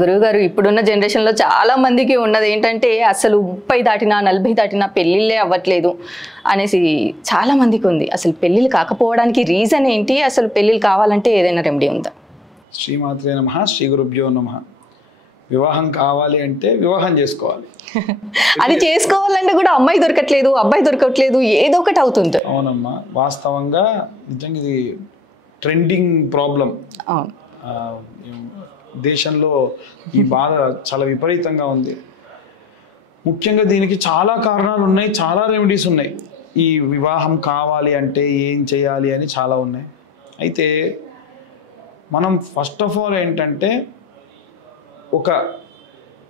గురువు గారు, ఇప్పుడున్న జనరేషన్లో చాలా మందికి ఉన్నది ఏంటంటే అసలు 30 దాటినా 40 దాటినా పెళ్ళిళ్ళే అవ్వట్లేదు అనేసి చాలా మందికి ఉంది. అసలు పెళ్ళిళ్ళు కాకపోవడానికి రీజన్ ఏంటి? అసలు పెళ్ళిళ్ళు కావాలంటే ఏదైనా రెమెడీ ఉందా? శ్రీమాత్రే నమః, శ్రీ గురుభ్యో నమః. వివాహం కావాలి అంటే వివాహం చేసుకోవాలి. అది చేసుకోవాలంటే కూడా అమ్మాయి దొరకట్లేదు, అబ్బాయి దొరకట్లేదు, ఏదో ఒకటి అవుతుంది. అవునమ్మా, వాస్తవంగా నిజంగా ఇది ట్రెండింగ్ ప్రాబ్లం. దేశంలో ఈ బాధ చాలా విపరీతంగా ఉంది. ముఖ్యంగా దీనికి చాలా కారణాలు ఉన్నాయి, చాలా రెమెడీస్ ఉన్నాయి. ఈ వివాహం కావాలి అంటే ఏం చేయాలి అని చాలా ఉన్నాయి. అయితే మనం ఫస్ట్ ఆఫ్ ఆల్ ఏంటంటే, ఒక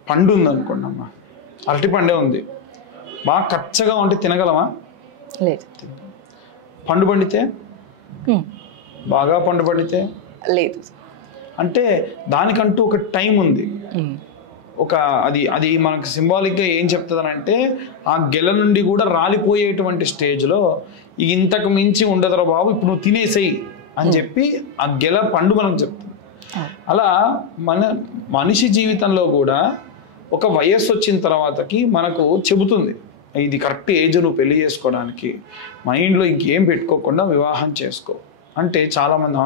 పండు ఉందనుకోండి అమ్మా, అరటి పండే ఉంది, బాగా కచ్చగా ఉంటే తినగలమా? లేదు. పండు పండితే, బాగా పండు పండితే లేదు. అంటే దానికంటూ ఒక టైం ఉంది. ఒక అది మనకు సింబాలిక్గా ఏం చెప్తుందనంటే, ఆ గెల నుండి కూడా రాలిపోయేటువంటి స్టేజ్లో ఇంతకు మించి ఉండదురా బాబు, ఇప్పుడు నువ్వు తినేసేయి అని చెప్పి ఆ గెల పండు మనకు చెప్తుంది. అలా మనిషి జీవితంలో కూడా ఒక వయస్సు వచ్చిన తర్వాతకి మనకు చెబుతుంది, ఇది కరెక్ట్ ఏజ్ నువ్వు పెళ్లి చేసుకోవడానికి, మైండ్లో ఇంకేం పెట్టుకోకుండా వివాహం చేసుకో అంటే. చాలామంది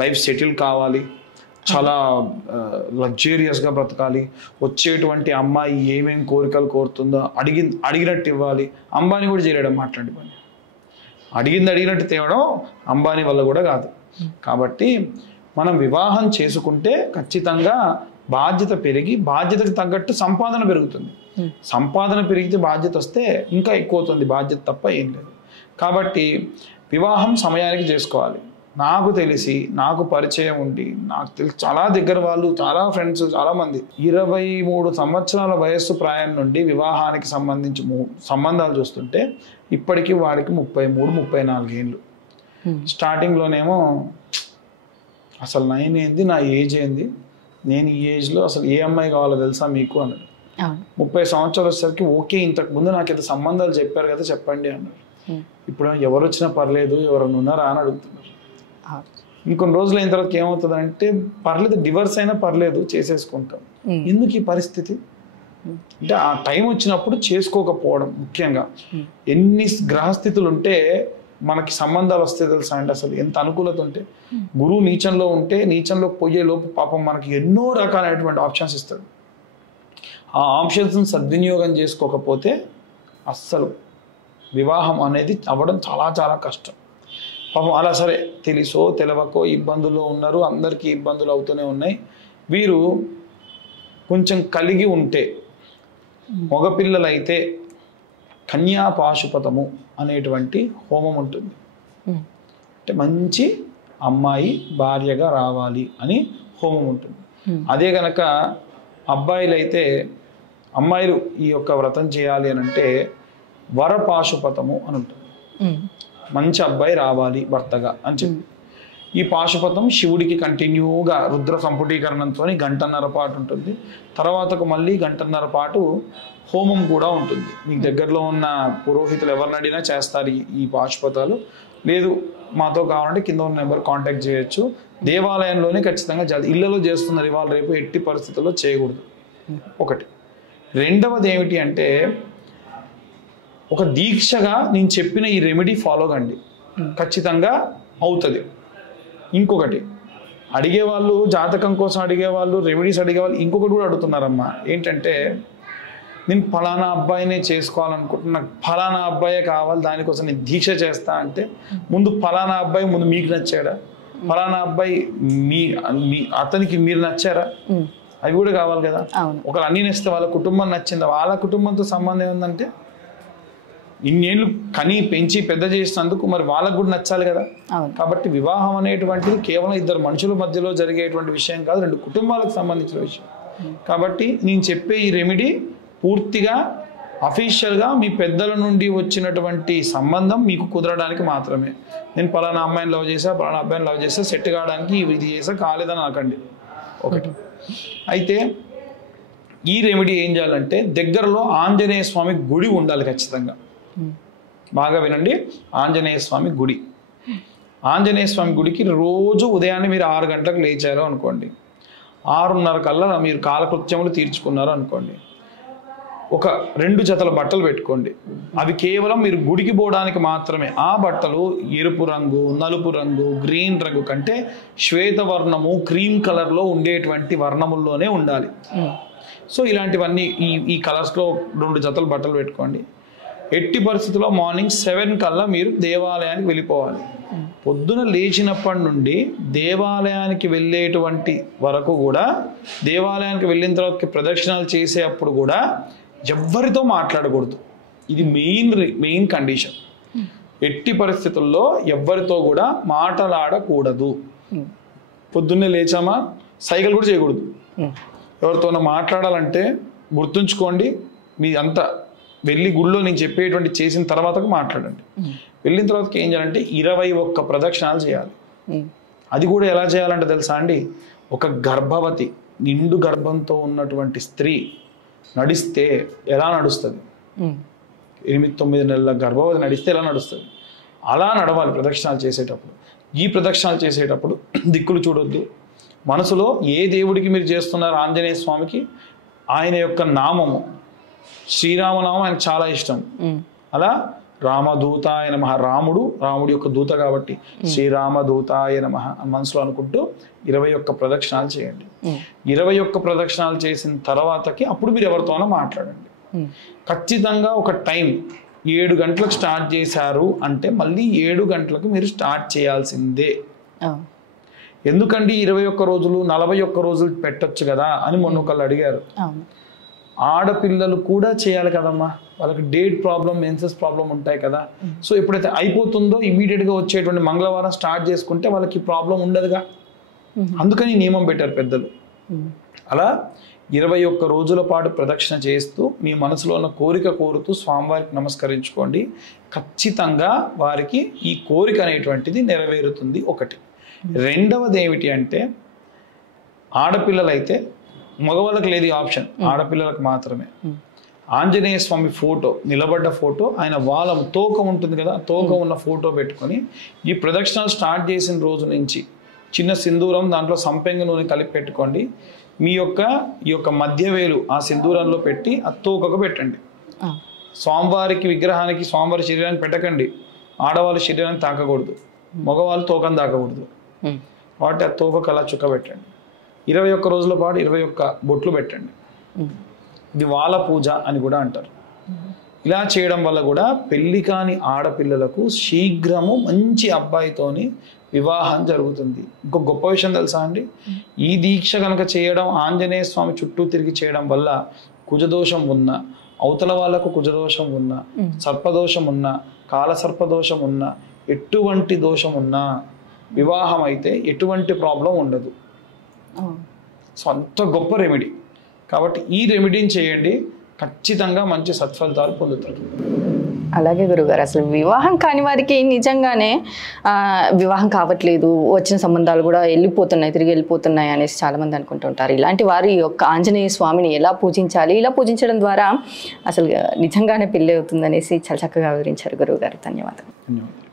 లైఫ్ సెటిల్ కావాలి, చాలా లగ్జూరియస్గా బ్రతకాలి, వచ్చేటువంటి అమ్మాయి ఏమేమి కోరికలు కోరుతుందో అడిగినట్టు ఇవ్వాలి. అంబానీ కూడా చేయడం మాట్లాడి పని, అడిగినట్టు తేవడం అంబానీ వల్ల కూడా కాదు. కాబట్టి మనం వివాహం చేసుకుంటే ఖచ్చితంగా బాధ్యత పెరిగి, బాధ్యతకు తగ్గట్టు సంపాదన పెరుగుతుంది. సంపాదన పెరిగితే బాధ్యత వస్తే ఇంకా ఎక్కువ అవుతుంది బాధ్యత, తప్ప ఏం లేదు. కాబట్టి వివాహం సమయానికి చేసుకోవాలి. నాకు తెలిసి, నాకు పరిచయం ఉండి, నాకు తెలిసి చాలా దగ్గర వాళ్ళు, చాలా ఫ్రెండ్స్, చాలామంది 23 సంవత్సరాల వయస్సు ప్రాయం నుండి వివాహానికి సంబంధించి సంబంధాలు చూస్తుంటే ఇప్పటికీ వాడికి 33-34 ఏళ్ళు. స్టార్టింగ్లోనేమో అసలు నేను ఏంది, నా ఏజ్ ఏంది, నేను ఈ ఏజ్లో అసలు ఏ అమ్మాయి కావాలో తెలుసా మీకు అన్నాడు. 30 సంవత్సరాలు వచ్చేసరికి ఓకే, ఇంతకుముందు నాకు ఇంత సంబంధాలు చెప్పారు కదా చెప్పండి అన్నారు. ఇప్పుడు ఎవరు వచ్చినా పర్లేదు, ఎవరైనా ఉన్నారా అని అడుగుతున్నారు. ఇంకొన్ని రోజులు అయిన తర్వాత ఏమవుతుందంటే, పర్లేదు డివర్స్ అయినా పర్లేదు చేసేసుకుంటాం. ఎందుకు ఈ పరిస్థితి అంటే, ఆ టైం వచ్చినప్పుడు చేసుకోకపోవడం. ముఖ్యంగా ఎన్ని గ్రహస్థితులు ఉంటే మనకి సంబంధాలు వస్తే తెలుసా అంటే, అసలు ఎంత అనుకూలత ఉంటే. గురువు నీచంలో ఉంటే, నీచంలో పోయే లోపు పాపం మనకి ఎన్నో రకాలైనటువంటి ఆప్షన్స్ ఇస్తాడు. ఆ ఆప్షన్స్ని సద్వినియోగం చేసుకోకపోతే అస్సలు వివాహం అనేది అవ్వడం చాలా చాలా కష్టం. పాపం అలా సరే తెలుసో తెలవకో ఇబ్బందుల్లో ఉన్నారు, అందరికీ ఇబ్బందులు అవుతూనే ఉన్నాయి. వీరు కొంచెం కలిగి ఉంటే, మగపిల్లలైతే కన్యా పాశుపతము అనేటువంటి హోమం ఉంటుంది. అంటే మంచి అమ్మాయి భార్యగా రావాలి అని హోమం ఉంటుంది. అదే గనక అబ్బాయిలైతే, అమ్మాయిలు ఈ యొక్క వ్రతం చేయాలి అని అంటే వరపాశుపతము అని ఉంటుంది. మంచి అబ్బాయి రావాలి భర్తగా అని చెప్పి. ఈ పాశుపతం శివుడికి కంటిన్యూగా రుద్ర సంపుటీకరణంతో 1.5 గంటల పాటు ఉంటుంది. తర్వాతకు మళ్ళీ 1.5 గంటల పాటు హోమం కూడా ఉంటుంది. మీకు దగ్గరలో ఉన్న పురోహితులు ఎవరిని అడిగినా చేస్తారు ఈ పాశుపతాలు. లేదు మాతో కావాలంటే కింద ఉన్న నెంబర్ కాంటాక్ట్ చేయొచ్చు. దేవాలయంలోనే ఖచ్చితంగా ఇళ్లలో చేస్తున్నారు ఇవాళ రేపు, ఎట్టి పరిస్థితుల్లో చేయకూడదు. ఒకటి. రెండవది ఏమిటి అంటే, ఒక దీక్షగా నేను చెప్పిన ఈ రెమెడీ ఫాలో కండి, ఖచ్చితంగా అవుతుంది. ఇంకొకటి, అడిగేవాళ్ళు జాతకం కోసం అడిగేవాళ్ళు, రెమెడీస్ అడిగేవాళ్ళు ఇంకొకటి కూడా అడుగుతున్నారమ్మా. ఏంటంటే, నేను ఫలానా అబ్బాయినే చేసుకోవాలనుకుంటున్నా, నాకు ఫలానా అబ్బాయే కావాలి, దానికోసం నేను దీక్ష చేస్తా అంటే, ముందు ఫలానా అబ్బాయి ముందు మీకు నచ్చాడా, ఫలానా అబ్బాయి అతనికి మీరు నచ్చారా, అవి కూడా కావాలి కదా. ఒకరు అన్నీ నచ్చితే వాళ్ళ కుటుంబం నచ్చిందా, వాళ్ళ కుటుంబంతో సంబంధం ఏంటంటే, ఇన్నేళ్ళు కని పెంచి పెద్ద చేసినందుకు మరి వాళ్ళకు కూడా నచ్చాలి కదా. కాబట్టి వివాహం అనేటువంటిది కేవలం 2 మనుషుల మధ్యలో జరిగేటువంటి విషయం కాదు, 2 కుటుంబాలకు సంబంధించిన విషయం. కాబట్టి నేను చెప్పే ఈ రెమెడీ పూర్తిగా అఫీషియల్గా మీ పెద్దల నుండి వచ్చినటువంటి సంబంధం మీకు కుదరడానికి మాత్రమే. నేను పలానా అమ్మాయిని లవ్ చేసా, పలానా అబ్బాయిని లవ్ చేసా, సెట్ కావడానికి ఇది చేసా, కాలేదని అనకండి. ఒకటి. అయితే ఈ రెమెడీ ఏం చేయాలంటే, దగ్గరలో ఆంజనేయ స్వామి గుడి ఉండాలి ఖచ్చితంగా. బాగా వినండి, ఆంజనేయ స్వామి గుడి. ఆంజనేయ స్వామి గుడికి రోజు ఉదయాన్నే మీరు 6 గంటలకు లేచారు అనుకోండి, 6:30 కల్లా మీరు కాలకృత్యములు తీర్చుకున్నారు అనుకోండి, ఒక 2 జతల బట్టలు పెట్టుకోండి. అవి కేవలం మీరు గుడికి పోవడానికి మాత్రమే. ఆ బట్టలు ఎరుపు రంగు, నలుపు రంగు, గ్రీన్ రంగు కంటే శ్వేతవర్ణము, క్రీమ్ కలర్లో ఉండేటువంటి వర్ణముల్లోనే ఉండాలి. సో ఇలాంటివన్నీ ఈ కలర్స్లో 2 జతల బట్టలు పెట్టుకోండి. ఎట్టి పరిస్థితుల్లో మార్నింగ్ 7 కల్లా మీరు దేవాలయానికి వెళ్ళిపోవాలి. పొద్దున లేచినప్పటి నుండి దేవాలయానికి వెళ్ళేటువంటి వరకు కూడా, దేవాలయానికి వెళ్ళిన తర్వాత ప్రదక్షిణాలు చేసే అప్పుడు కూడా ఎవ్వరితో మాట్లాడకూడదు. ఇది మెయిన్ కండిషన్. ఎట్టి పరిస్థితుల్లో ఎవ్వరితో కూడా మాట్లాడకూడదు. పొద్దున్నే లేచామా సైకిల్ కూడా చేయకూడదు. ఎవరితోనో మాట్లాడాలంటే గుర్తుంచుకోండి, మీ అంతా వెళ్ళి గుళ్ళో నేను చెప్పేటువంటి చేసిన తర్వాతకు మాట్లాడండి. వెళ్ళిన తర్వాతకి ఏం చేయాలంటే 21 ప్రదక్షిణాలు చేయాలి. అది కూడా ఎలా చేయాలంటే తెలుసా అండి, ఒక గర్భవతి నిండు గర్భంతో ఉన్నటువంటి స్త్రీ నడిస్తే ఎలా నడుస్తుంది, 8-9 నెలల గర్భవతి నడిస్తే ఎలా నడుస్తుంది, అలా నడవాలి ప్రదక్షిణాలు చేసేటప్పుడు. ఈ ప్రదక్షిణాలు చేసేటప్పుడు దిక్కులు చూడొద్దు. మనసులో ఏ దేవుడికి మీరు చేస్తున్నారు, ఆంజనేయ స్వామికి ఆయన యొక్క నామము, శ్రీరామనామం ఆయనకు చాలా ఇష్టం. అలా రామదూతాయ నమః, రాముడి యొక్క దూత కాబట్టి శ్రీరామదూతాయ నమః మనసులో అనుకుంటూ 21 ప్రదక్షిణాలు చేయండి. 21 ప్రదక్షిణాలు చేసిన తర్వాతకి అప్పుడు మీరు ఎవరితోనో మాట్లాడండి. ఖచ్చితంగా ఒక టైం 7 గంటలకు స్టార్ట్ చేశారు అంటే మళ్ళీ 7 గంటలకు మీరు స్టార్ట్ చేయాల్సిందే. ఎందుకండి 21 రోజులు 41 రోజులు పెట్టొచ్చు కదా అని మొన్న ఒకళ్ళు అడిగారు. ఆడపిల్లలు కూడా చేయాలి కదమ్మా, వాళ్ళకి డేట్ ప్రాబ్లం, మెన్సెస్ ప్రాబ్లం ఉంటాయి కదా. సో ఎప్పుడైతే అయిపోతుందో ఇమీడియట్గా వచ్చేటువంటి మంగళవారం స్టార్ట్ చేసుకుంటే వాళ్ళకి ప్రాబ్లం ఉండదుగా. అందుకని నియమం పెట్టారు పెద్దలు. అలా 21 రోజుల పాటు ప్రదక్షిణ చేస్తూ మీ మనసులో ఉన్న కోరిక కోరుతూ స్వామివారికి నమస్కరించుకోండి. ఖచ్చితంగా వారికి ఈ కోరిక అనేటువంటిది నెరవేరుతుంది. ఒకటి. రెండవది ఏమిటి అంటే, ఆడపిల్లలైతే, మగవాళ్ళకి లేదు ఈ ఆప్షన్, ఆడపిల్లలకు మాత్రమే. ఆంజనేయ స్వామి ఫోటో, నిలబడ్డ ఫోటో, ఆయన వాలం తోక ఉంటుంది కదా, తోక ఉన్న ఫోటో పెట్టుకొని ఈ ప్రదక్షిణాలు స్టార్ట్ చేసిన రోజు నుంచి చిన్న సింధూరం, దాంట్లో సంపెంగ నూనె కలిపి పెట్టుకోండి. మీ ఈ యొక్క మధ్యవేలు ఆ సింధూరంలో పెట్టి ఆ తోకకు పెట్టండి. స్వామివారికి విగ్రహానికి, స్వామివారి శరీరానికి పెట్టకండి. ఆడవాళ్ళ శరీరాన్ని తాకకూడదు, మగవాళ్ళు తోకను తాకకూడదు. వాటి ఆ తోకకు అలా చుక్క పెట్టండి. 21 రోజుల పాటు 21 బొట్లు పెట్టండి. ఇది వాల పూజ అని కూడా అంటారు. ఇలా చేయడం వల్ల కూడా పెళ్లి కాని ఆడపిల్లలకు శీఘ్రము మంచి అబ్బాయితోని వివాహం జరుగుతుంది. ఇంకొక గొప్ప విషయం తెలుసా అండి, ఈ దీక్ష కనుక చేయడం, ఆంజనేయ స్వామి చుట్టూ తిరిగి చేయడం వల్ల కుజదోషం ఉన్నా, అవతల వాళ్ళకు కుజదోషం ఉన్నా, సర్పదోషం ఉన్నా, కాలసర్పదోషం ఉన్నా, ఎటువంటి దోషం ఉన్నా వివాహం అయితే ఎటువంటి ప్రాబ్లం ఉండదు. సో అంత గొప్ప రెమెడీ. కాబట్టి ఈ రెమెడీని చేయండి, ఖచ్చితంగా మంచి సత్ఫలితాలు పొందుతారు. అలాగే గురుగారు, అసలు వివాహం కాని వారికి నిజంగానే వివాహం కావట్లేదు, వచ్చిన సంబంధాలు కూడా తిరిగి వెళ్ళిపోతున్నాయి అనేసి చాలామంది అనుకుంటుంటారు. ఇలాంటి వారి యొక్క ఆంజనేయ స్వామిని ఎలా పూజించాలి, ఇలా పూజించడం ద్వారా అసలు నిజంగానే పెళ్ళి అవుతుంది అనేసి చాలా చక్కగా వివరించారు గురువుగారు. ధన్యవాదాలు.